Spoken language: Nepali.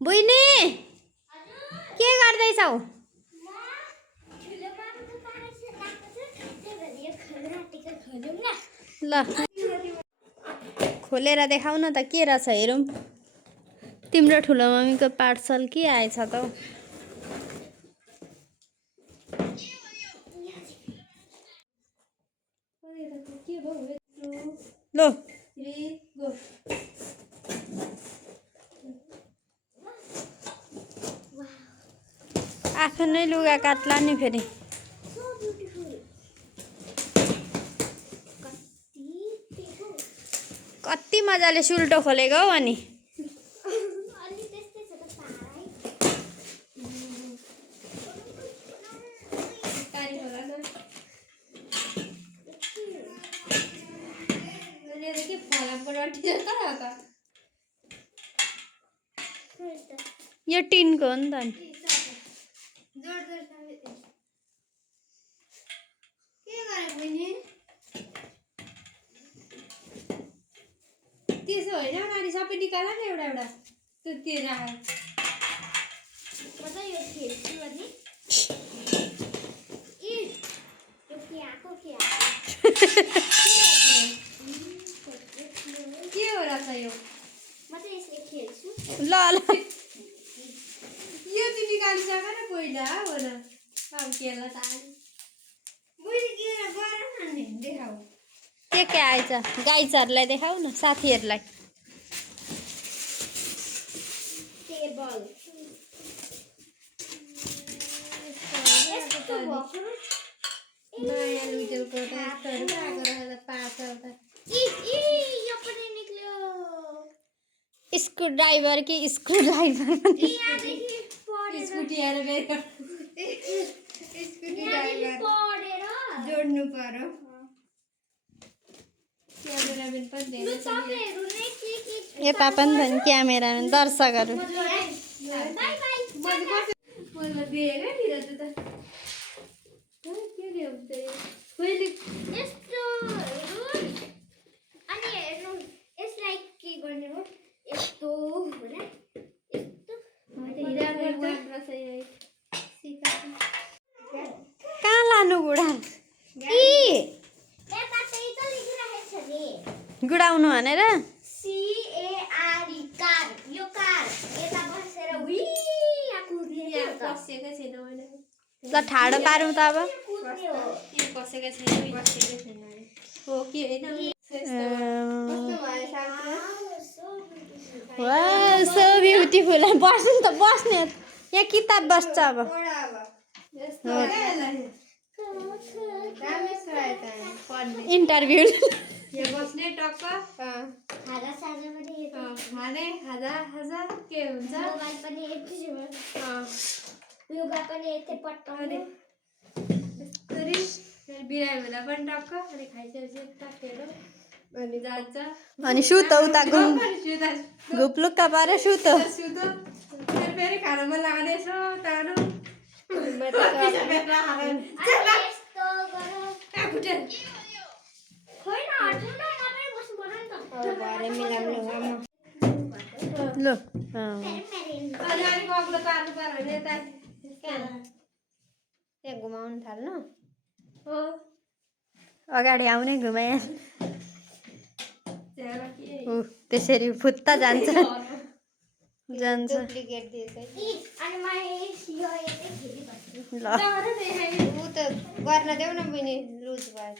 बुइनी के गर्दैछौ? ल खोलेर देखाउ न त के रहेछ हेरौँ। तिम्रो ठुलो मम्मीको पार्सल के आएछ त? लो आफ्नै लुगा काट्ला नि फेरि। कति मजाले सुल्टो खोलेको हौ अनि। यो टिनको हो नि त नि। त्यसो होइन नानी, सबै निकाल न एउटा एउटा। त्यो राख। के हो र यो? ल ल यो चाहिँ निकालिसक न पहिला हो न। अब केला त देखाऊ के आएछ? गाइजहरूलाई देखाऊ न, साथीहरूलाई। नयाँ लुइटेलको त यस्तोहरू आएको रहेछ पार्सल त। स्क्रु ड्राइभर कि स्क्रु ड्राइभर? स्कुटी आएर गयो। स्कुटी ड्राइभर जोड्नु पर्यो। क्यामेराम्यान पनि यता पनि छ नि क्यामेराम्यान, दर्शकहरू। कहाँ लानु गुडा? गुडाउनु भनेर ल ठाडो पारौँ त अब। So beautiful. बस्नु त बस्ने, यहाँ किताब बस्छ अब। इन्टरभ्यू बस्ने टक्क खाने खाजा खाजा के हुन्छ। लुगा पनि यतै पट्टाउने बिरामी हुँदा पनि टक्क। अनि खाइसकेपछि टक्केर अनि जान्छ। अनि सुत उता घुप्लुक्क परेर सुत। फेरि खाना मन लाग्ने यसो तानो। त्यहाँ घुमाउनु थाल्नु हो, अगाडि आउने घुमाइहाल। त्यसरी फुत्ता जान्छ जान्छ। ल ऊ त गर्न देऊ न बहिनी, लुज भएछ।